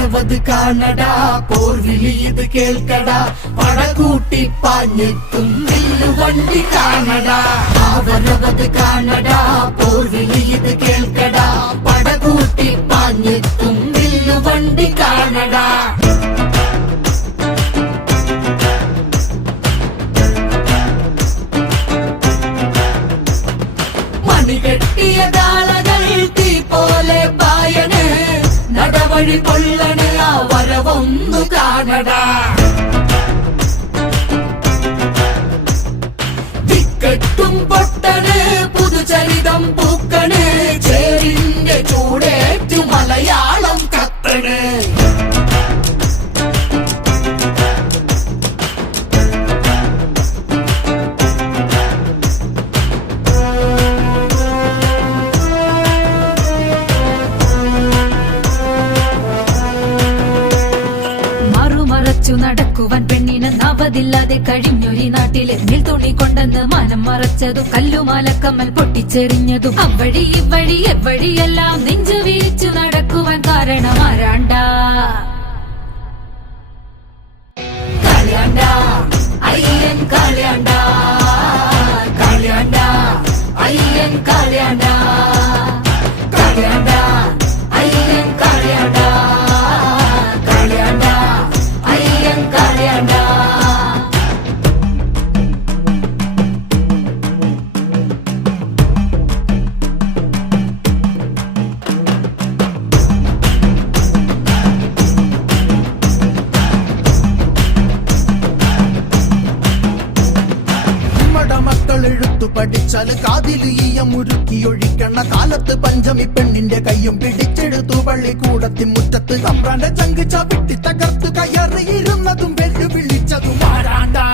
അവരവത് കാണടാ പോർവിളി ഇത് കേൾക്കടാ. പടകൂട്ടി പാഞ്ഞെത്തും വണ്ടി കാണടാ. അവരവത് കാണടാ പോർവിളി ഇത് കേൾക്കടാ. പടകൂട്ടി പാഞ്ഞെത്തും വണ്ടി കാണടാ. മണികെട്ടിയ നടവഴി കൊള്ളണ് വരവൊന്നു കാണടാ. തിക്കെട്ടും പൊട്ടണ് പുതുചരിതം പൂക്കണ് ചേരിന്റെ ചൂടേറ്റു മലയാളം നടക്കുവാൻ പെണ്ണിന് നവതില്ലാതെ കഴിഞ്ഞൊരു നാട്ടിലെ മിൽ തുണി കൊണ്ടെന്ന് മനം മറച്ചതും കല്ലുമാലക്കമ്മൽ പൊട്ടിച്ചെറിഞ്ഞതും അവഴി ഇവഴി എവഴിയെല്ലാം നെഞ്ചു വീഴ്ച്ചു നടക്കുവാൻ കാരണം ആരാണ്ട? കളിയാണ്ട അയ്യൻ കളിയാണ്ട എഴുത്തു പഠിച്ചാൽ കാതിൽ ഈയം ഉരുക്കി ഒഴിക്കണ കാലത്ത് പഞ്ചമി പെണ്ണിന്റെ കയ്യും പിടിച്ചെടുത്തു പള്ളിക്കൂടത്തി മുറ്റത്ത് തമ്പ്രാന്റെ ചങ്ക് ചവിട്ടി തകർത്ത് കയറിയിരുന്നതും വെല്ലുവിളിച്ചതും ആരാണ്ടാ?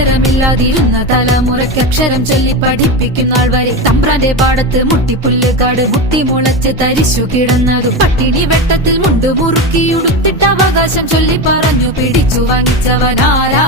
അക്ഷരമില്ലാതിരുന്ന തലമുറയ്ക്ക് അക്ഷരം ചൊല്ലി പഠിപ്പിക്കുന്ന ആൾ വരെ തമ്പ്രാന്റെ പാടത്ത് മുട്ടിപ്പുല്ല് കാട് മുട്ടി മുളച്ച് തരിശു കിടന്നതും പട്ടിണി വെട്ടത്തിൽ മുണ്ട് മുറുക്കി ഉടുത്തിട്ട് അവകാശം ചൊല്ലി പറഞ്ഞു പിടിച്ചു വാങ്ങിച്ചവൻ ആരാണ്ടാ